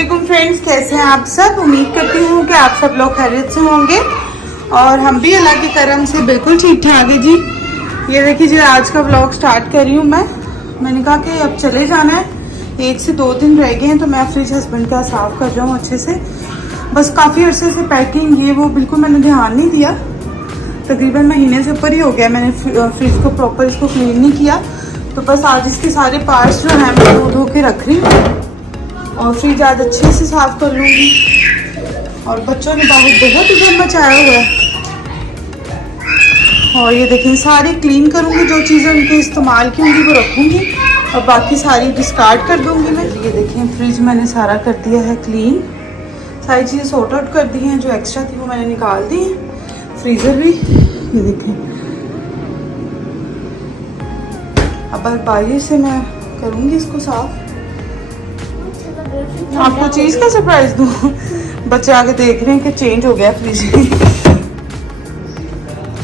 वालेकुम फ्रेंड्स, कैसे हैं आप सब। उम्मीद करती हूँ कि आप सब लोग खैरियत से होंगे और हम भी अल्लाह के करम से बिल्कुल ठीक ठाक है जी। ये देखिए जी, आज का व्लॉग स्टार्ट कर रही हूँ मैंने कहा कि अब चले जाना है, 1 से 2 दिन रह गए हैं तो मैं फ्रिज हस्बैंड का साफ़ कर रहा हूँ अच्छे से। बस काफ़ी अर्से से पैकिंग ये वो बिल्कुल मैंने ध्यान नहीं दिया, तकरीबन महीने से ऊपर ही हो गया मैंने फ्रिज को प्रॉपर इसको क्लीन नहीं किया। तो बस आज इसके सारे पार्ट्स जो हैं मैं धो के रख रही हूँ और फ्रिज आज अच्छे से साफ़ कर लूँगी। और बच्चों ने बाहर बहुत उधर मचाया हुआ है और ये देखें सारे क्लीन करूँगी, जो चीज़ें उनके इस्तेमाल की होंगी वो रखूँगी और बाकी सारी डिस्कार्ड कर दूँगी मैं। ये देखें फ्रिज मैंने सारा कर दिया है क्लीन, सारी चीज़ें सॉर्ट आउट कर दी हैं, जो एक्स्ट्रा थी वो मैंने निकाल दी हैं। फ्रीज़र भी ये देखें, अब बाहर से मैं करूँगी इसको साफ़। आपको चीज़ का सरप्राइज दूँ? बच्चे आके देख रहे हैं कि चेंज हो गया फ्रिज।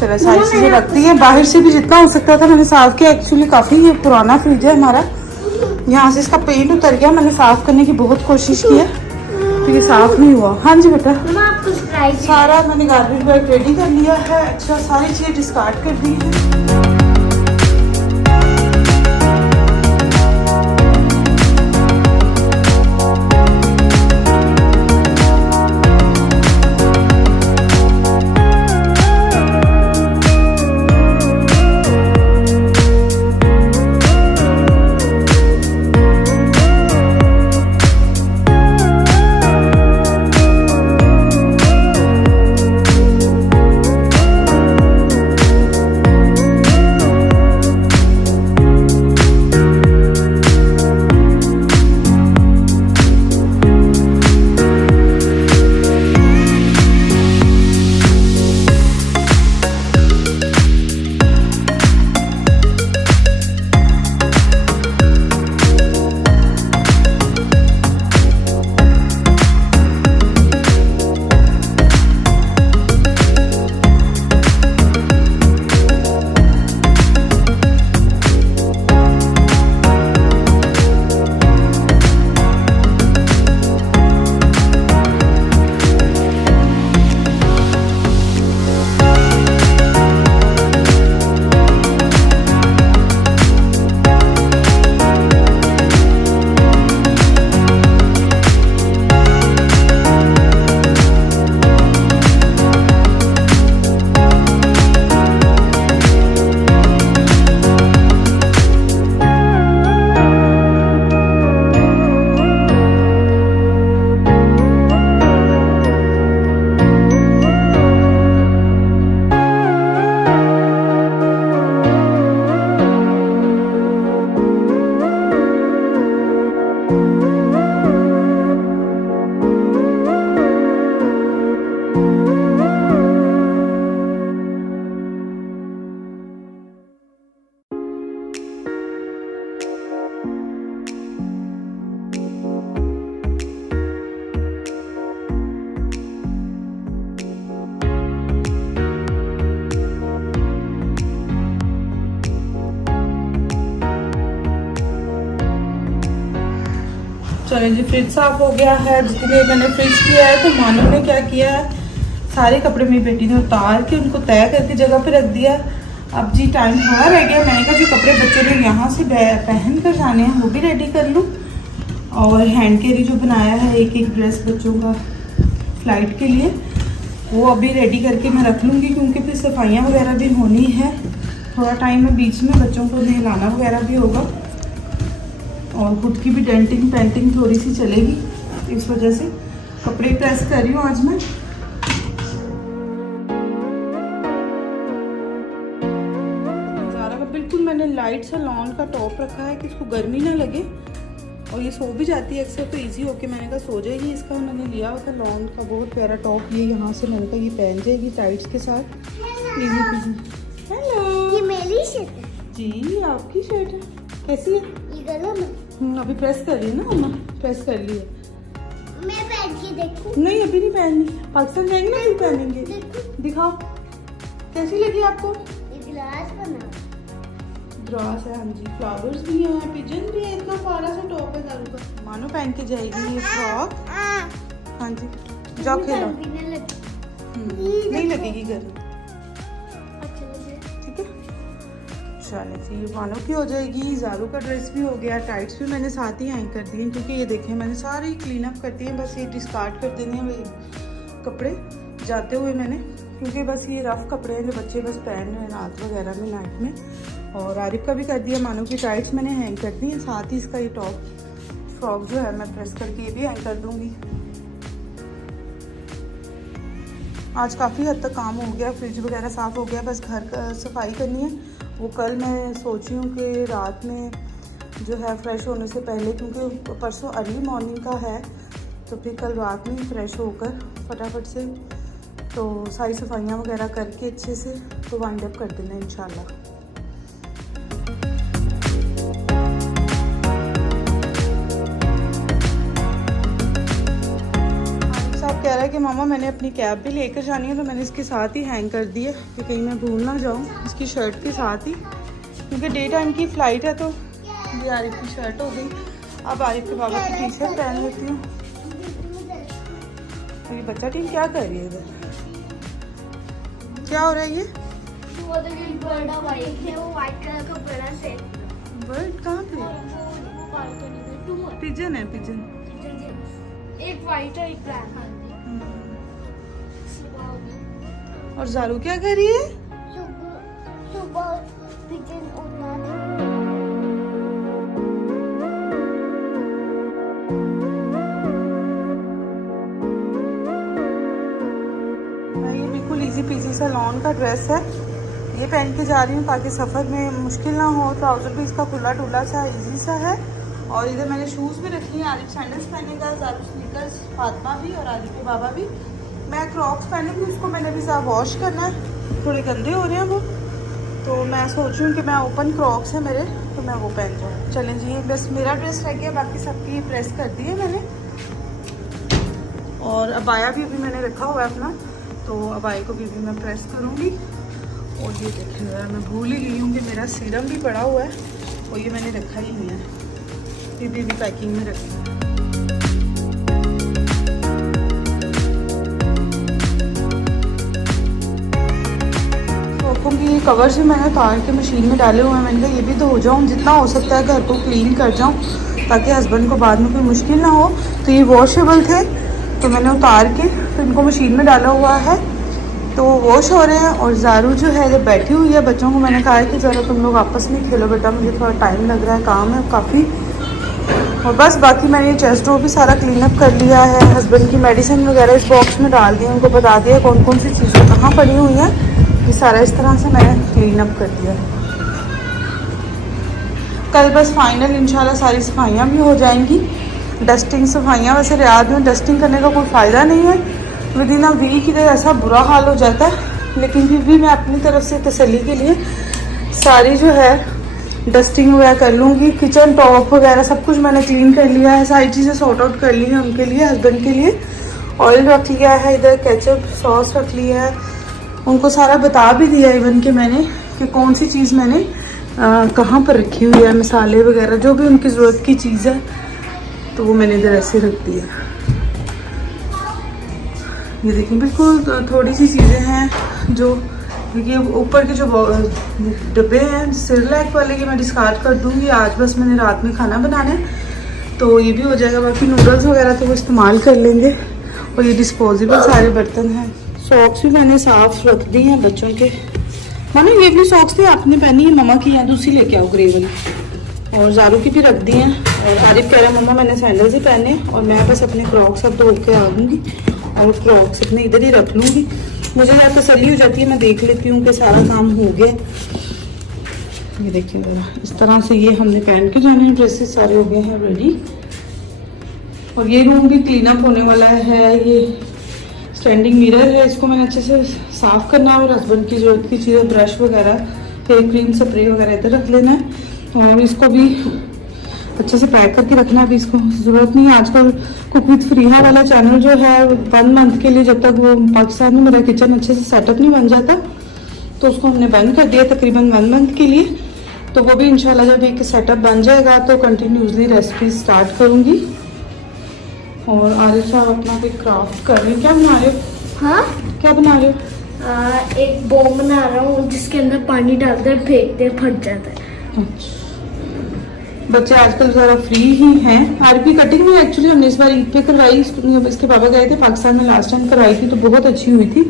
चलो सारी चीज़ें रखती हैं, बाहर से भी जितना हो सकता था मैंने साफ़ किया। एक्चुअली काफ़ी ये पुराना फ्रिज है हमारा, यहाँ से इसका पेंट उतर गया, मैंने साफ़ करने की बहुत कोशिश की है तो ये साफ़ नहीं हुआ। हाँ जी बेटा, सारा मैंने गार्बेज बैग रेडी कर लिया है, अच्छा सारी चीज़ें डिस्कार्ड कर दी है। चलें जी, फ्रिज साफ हो गया है। जितनी देर मैंने फ्रिज किया है तो मानो ने क्या किया है, सारे कपड़े मेरी बेटी ने उतार के उनको तय करके जगह पे रख दिया। अब जी टाइम थोड़ा रह गया, मैंने कहा जो कपड़े बच्चों ने यहाँ से पहन कर जाने हैं वो भी रेडी कर लूँ। और हैंड कैरी जो बनाया है एक एक ड्रेस बच्चों का फ्लाइट के लिए, वो अभी रेडी करके मैं रख लूँगी क्योंकि फिर सफाइयाँ वगैरह भी होनी है। थोड़ा टाइम में बीच में बच्चों को नहलाना वगैरह भी होगा और खुद की भी डेंटिंग पेंटिंग थोड़ी सी चलेगी, इस वजह से कपड़े प्रेस कर रही हूँ आज मैं। ज़ारा का बिल्कुल मैंने लाइट सा लॉन का टॉप रखा है कि इसको गर्मी ना लगे और ये सो भी जाती है अक्सर तो इजी होके मैंने कहा सो जाएगी। इसका मैंने लिया हुआ था लॉन का बहुत प्यारा टॉप, ये यहाँ से मैंने कहा ये पहन जाएगी टाइट्स के साथ, इजी पीजी। हेलो, ये मेरी शर्ट है जी, आपकी शर्ट है, कैसी है? ये गला में अभी प्रेस कर रही है ना मम्मा, प्रेस कर ली है। मैं पहन के देखूं? नहीं अभी नहीं पहननी, पाकिस्तान जाएंगे ना फिर पहनेंगे। दिखाओ कैसी लगी आपको? ये ग्लास बना, ग्रास है, हाँ जी, फ्लावर्स भी हैं, पिजन भी है, इतना प्यारा सा टॉप है ज़ारू का। मानो पहन के जाएगी ये फ्रॉक। हाँ जी, जाओ खेलो। नहीं लगेगी गर्मी, ठीक है। चले जी, ये मानो की हो जाएगी। ज़ारू का ड्रेस भी हो गया, टाइट्स भी मैंने साथ ही हैंग कर दिए क्योंकि ये देखें मैंने सारी क्लीन अप कर दिए, बस ये डिस्कार्ड कर देने हैं वे कपड़े जाते हुए मैंने, क्योंकि बस ये रफ़ कपड़े हैं जो बच्चे बस पहन रहे हैं रात वगैरह में, नाइट में। और आरिफ का भी कर दिया, मानो की टाइट्स मैंने हैंग कर दी हैं, साथ ही इसका ये टॉप फ्रॉक जो है मैं प्रेस करके ये भी हैंग कर दूँगी। आज काफ़ी हद तक काम हो गया, फ्रिज वगैरह साफ़ हो गया, बस घर का सफाई करनी है। वो कल मैं सोची हूँ कि रात में जो है फ्रेश होने से पहले, क्योंकि परसों अर्ली मॉर्निंग का है, तो फिर कल रात में फ्रेश होकर फटाफट से तो सारी सफाइयाँ वगैरह करके अच्छे से तो वाइंड अप कर देना इंशाल्लाह। कह रहा है कि मामा मैंने अपनी कैप भी लेकर जानी है, तो मैंने इसके साथ ही हैंग कर दी है कि कहीं मैं भूल ना जाऊँ, इसकी शर्ट के साथ ही, क्योंकि डे टाइम की फ़्लाइट है। तो ये आरिफ की शर्ट हो गई। अब आरिफ के बाबा की टी शर्ट पहन लेती हूँ। तो ये बच्चा टीम क्या कर रही है इधर, क्या हो रहा है ये? बर्ड कहाँ पे? पिजन है, पिजन। एक वाइट है, एक ब्लैक है। और ज़ारू क्या कर रही है? सुबह पिजन उड़ना था। ये बिल्कुल इजी पीजी सा लॉन का ड्रेस है, ये पहन के जा रही हूँ ताकि सफ़र में मुश्किल ना हो। ट्राउज़र भी इसका खुला टुला सा इजी सा है। और इधर मैंने शूज़ भी रखी हैं, आरिफ सैंडल्स पहनेगा, ज़ारू स्नीकर्स, फातिमा भी और आरिफ के बाबा भी। मैं क्रॉक्स पहनूंगी, उसको मैंने भी साफ वॉश करना है, थोड़े गंदे हो रहे हैं वो, तो मैं सोच रही हूँ कि मैं ओपन क्रॉक्स है मेरे, तो मैं वो पहन जाऊँ। चलें जी, बस मेरा ड्रेस रह गया, बाकी सबकी प्रेस कर दी है मैंने। और अबाया भी अभी मैंने रखा हुआ है अपना, तो अबाया को भी मैं प्रेस करूँगी। और ये देखें ज़रा, मैं भूल ही गई हूँ कि मेरा सीरम भी पड़ा हुआ है और ये मैंने रखा ही नहीं है, ये भी पैकिंग में रखा है। क्योंकि ये कवर्स भी मैंने उतार के मशीन में डाले हुए हैं, मैंने कहा ये भी धो जाऊँ, जितना हो सकता है घर को क्लीन कर जाऊँ ताकि हस्बैंड को बाद में कोई मुश्किल ना हो। तो ये वॉशेबल थे, तो मैंने उतार के फिर इनको मशीन में डाला हुआ है, तो वॉश हो रहे हैं। और ज़ारू जो है जब बैठी हुई है, बच्चों को मैंने कहा है कि ज़रा तुम लोग आपस में खेलो बेटा, मुझे थोड़ा टाइम लग रहा है, काम है काफ़ी। और बस बाकी मैंने ये चेस्ट ड्रॉर भी सारा क्लीन अप कर लिया है, हस्बैंड की मेडिसिन वगैरह इस बॉक्स में डाल दी, उनको बता दिया कौन कौन सी चीज़ें कहाँ पड़ी हुई हैं, ये सारा इस तरह से मैंने क्लीन अप कर दिया। कल बस फाइनल इंशाल्लाह सारी सफाइयाँ भी हो जाएंगी, डस्टिंग सफाइयाँ। वैसे रियाद में डस्टिंग करने का कोई फ़ायदा नहीं है, विद इन अ वीक इधर ऐसा बुरा हाल हो जाता है, लेकिन फिर भी मैं अपनी तरफ से तसल्ली के लिए सारी जो है डस्टिंग वगैरह कर लूँगी। किचन टॉप वगैरह सब कुछ मैंने क्लीन कर लिया है, सारी चीज़ें सॉर्ट आउट कर ली हैं उनके लिए, हस्बैंड के लिए। ऑयल रख लिया है, इधर केचप सॉस रख लिया है, उनको सारा बता भी दिया इवन कि मैंने कि कौन सी चीज़ मैंने कहाँ पर रखी हुई है, मसाले वगैरह जो भी उनकी ज़रूरत की चीज़ है, तो वो मैंने इधर ऐसे रख दिया। ये देखिए बिल्कुल थोड़ी सी चीज़ें हैं जो ये ऊपर के जो डब्बे हैं सिरलैक वाले, ये मैं डिस्कार्ड कर दूँगी। आज बस मैंने रात में खाना बनाना है तो ये भी हो जाएगा, बाकी नूडल्स वगैरह तो वो इस्तेमाल कर लेंगे। और ये डिस्पोजेबल सारे बर्तन हैं। सॉक्स भी मैंने साफ़ रख दी हैं बच्चों के। मानो ये भी सॉक्स थी आपने पहनी है, मम्मा की हैं, दूसरी लेके आओ ग्रे वाली। और ज़ारू की भी रख दी हैं। और आरिफ कह रहा है मम्मा मैंने सैंडल्स ही पहने, और मैं बस अपने क्रॉक्स सब धो के आ दूँगी और क्रॉक्स अपने इधर ही रख लूँगी। मुझे ज़्यादा तसल्ली हो जाती है, मैं देख लेती हूँ कि सारा काम हो गया। ये देखिए ज़रा इस तरह से ये हमने पहन के जाने हैं, ड्रेसेस सारे हो गए हैं रेडी। और ये रूम भी क्लीन अप होने वाला है। ये स्टैंडिंग मिरर है, इसको मैंने अच्छे से साफ़ करना है और हस्बैंड की ज़रूरत की चीज़ें ब्रश वगैरह फेस क्रीम स्प्रे वगैरह इधर रख लेना है। और इसको भी अच्छे से पैक करके रखना है, अभी इसको ज़रूरत नहीं है। आजकल कुक विद फ्रीहा वाला चैनल जो है 1 मंथ के लिए, जब तक वो पाकिस्तान में मेरा किचन अच्छे से सेटअप नहीं बन जाता तो उसको हमने बंद कर दिया तकरीबन 1 मंथ के लिए। तो वो भी इंशाल्लाह जब एक सेटअप बन जाएगा तो कंटिन्यूसली रेसिपी स्टार्ट करूँगी। और आरिफ साहब अपना कोई क्राफ्ट कर रहे हैं। क्या बना रहे हो? हाँ, क्या बना रहे हो? एक बॉम बना रहा हूँ जिसके अंदर पानी डालकर फेंकते फट जाता है। अच्छा, बच्चे आजकल ज़रा फ्री ही हैं। आरिफ की कटिंग में एक्चुअली हमने इस बार ईद पे करवाई, इसके पापा गए थे पाकिस्तान में, लास्ट टाइम करवाई थी तो बहुत अच्छी हुई थी।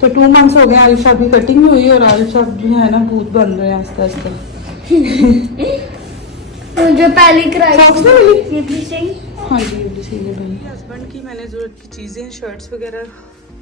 तो 2 मंथ्स हो गए आरिफ साहब की कटिंग में हुई, और आरिफ साहब जो है ना भूत बन रहे हैं आस्ते आस्ते। जो पहली कराई सॉक्स में मिली? ये भी सही। हाँ जी, ये भी सही है भाई। हस्बैंड की मैंने ज़रूरत की चीज़ें, शर्ट्स वगैरह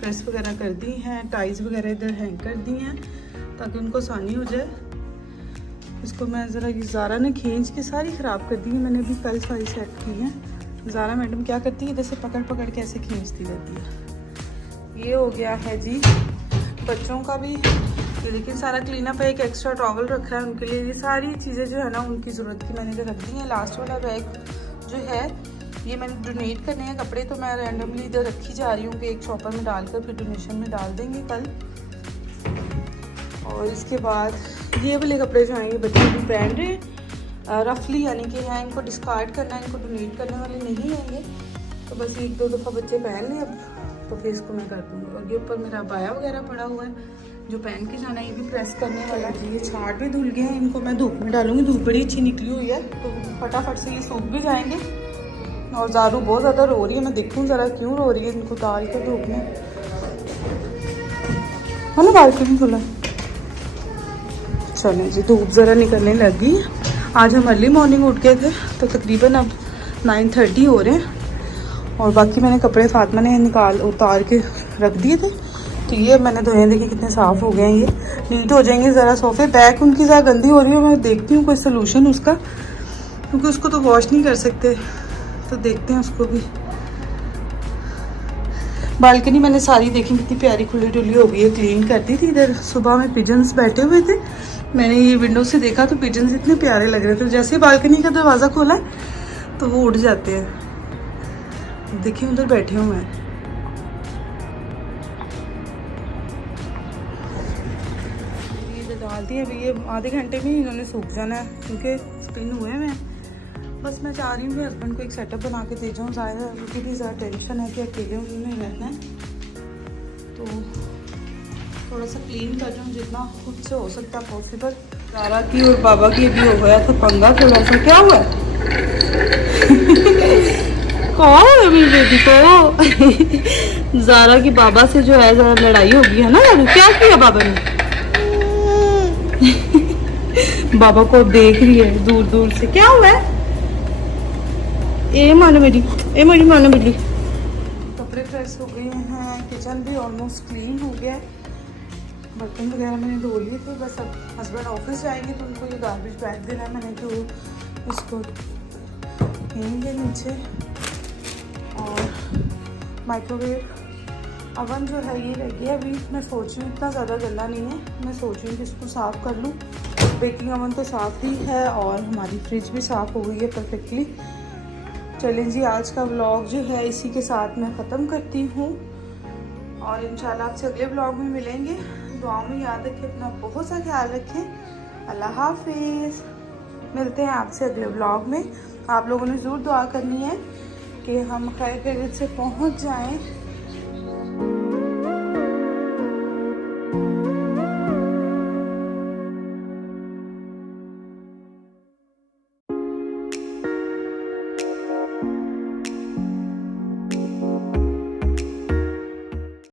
प्रेस वगैरह कर दी हैं, टाइज वगैरह इधर हैंग कर दी हैं ताकि उनको आसानी हो जाए। इसको मैं ज़रा ज़ारा ने खींच के सारी ख़राब कर दी है, मैंने अभी कल सारी सेट की हैं। ज़ारा मैडम क्या करती है, इधर से पकड़ पकड़ के ऐसे खींचती रहती है। ये हो गया है जी बच्चों का भी, लेकिन सारा क्लीन अप है। एक एक्स्ट्रा टॉवल रखा है उनके लिए। ये सारी चीज़ें जो है ना उनकी ज़रूरत की मैंने जो रख दी हैं। लास्ट वाला बैग जो है ये मैंने डोनेट करने हैं कपड़े, तो मैं रैंडमली इधर रखी जा रही हूँ कि एक शॉपर में डालकर फिर डोनेशन में डाल देंगे कल। और इसके बाद ये वाले कपड़े जो हैं ये बच्चे भी पहन रहे हैं रफली, यानी कि हैं इनको डिस्कार्ड करना है, इनको डोनेट करने वाले नहीं हैं ये। तो बस 1-2 दफ़ा बच्चे पहन लें अब, तो फिर इसको मैं कर दूँगी। और ये ऊपर मेरा बाया वगैरह पड़ा हुआ है जो पहन के जाना है, ये भी प्रेस करने वाला है। ये छाट भी धुल गए हैं, इनको मैं धूप में डालूंगी। धूप बड़ी अच्छी निकली हुई है तो फटाफट से ये सूख भी जाएंगे। और ज़ारू बहुत ज़्यादा रो रही है, मैं देखूँ ज़रा क्यों रो रही है। इनको डाल के धूप में है ना, बालकनी खुला। चलें जी, धूप ज़रा निकलने लगी। आज हम अर्ली मॉर्निंग उठ गए थे तो तकरीबन अब 9:30 हो रहे हैं। और बाकी मैंने कपड़े फातिमा ने उतार के रख दिए थे, तो ये मैंने धोए। देखिए कितने साफ़ हो गए हैं, ये नीट हो जाएंगे। ज़रा सोफे बैक उनकी ज़रा गंदी हो रही है, मैं देखती हूँ कोई सोल्यूशन उसका, क्योंकि उसको तो वॉश नहीं कर सकते, तो देखते हैं उसको भी। बालकनी मैंने सारी देखी कितनी प्यारी खुली डुली हो गई है, क्लीन कर दी थी। इधर सुबह में पिजन्स बैठे हुए थे, मैंने ये विंडो से देखा तो पिजन्स इतने प्यारे लग रहे थे। जैसे बालकनी का दरवाज़ा खोला तो वो उड़ जाते हैं। देखिए उधर बैठे हुए हैं। ये डाल दिए अभी, ये आधे घंटे में इन्होंने सूख जाना है क्योंकि स्पिन हुए हैं। बस मैं चाह रही हूँ कि हस्बैंड को एक सेटअप बना के दे जाऊँ। ज़्यादा क्योंकि भी ज़्यादा टेंशन है कि अकेले उन्हें रहना है, तो थोड़ा सा क्लीन कर जाऊँ जितना खुद से हो सकता है पॉसिबल। ज़ारा की और बाबा की भी हो गया था पंगा थोड़ा सा। क्या हुआ कौन है मेरी बेटी को? ज़ारा की बाबा से जो है ज़रा लड़ाई हो गई है ना। क्या किया बाबा ने? बाबा को देख रही है दूर दूर से। क्या हुआ है? ए मानो मेरी, ए मेरी मानो बिल्ली। कपड़े प्रेस हो गए हैं, किचन भी ऑलमोस्ट क्लीन हो गया है, बर्तन वगैरह मैंने धो लिए थे। बस अब हस्बैंड ऑफिस जाएंगे तो उनको ये गार्बेज बैग देना है मैंने, तो इसको देंगे नीचे। और माइक्रोवेव अवन जो है ये रह गया अभी। मैं सोच रही हूँ इतना ज़्यादा गंदा नहीं है, मैं सोच रही हूँ कि इसको साफ़ कर लूँ। बेकिंग अवन तो साफ़ ही है और हमारी फ्रिज भी साफ़ हो गई है परफेक्टली। चलें जी, आज का व्लॉग जो है इसी के साथ मैं ख़त्म करती हूँ और इंशाल्लाह आपसे अगले व्लॉग में मिलेंगे। दुआओं में याद रखें, अपना बहुत सा ख्याल रखें। अल्लाह हाफिज़। मिलते हैं आपसे अगले व्लॉग में। आप लोगों ने ज़रूर दुआ करनी है कि हम खैर खैरियत से पहुँच जाएं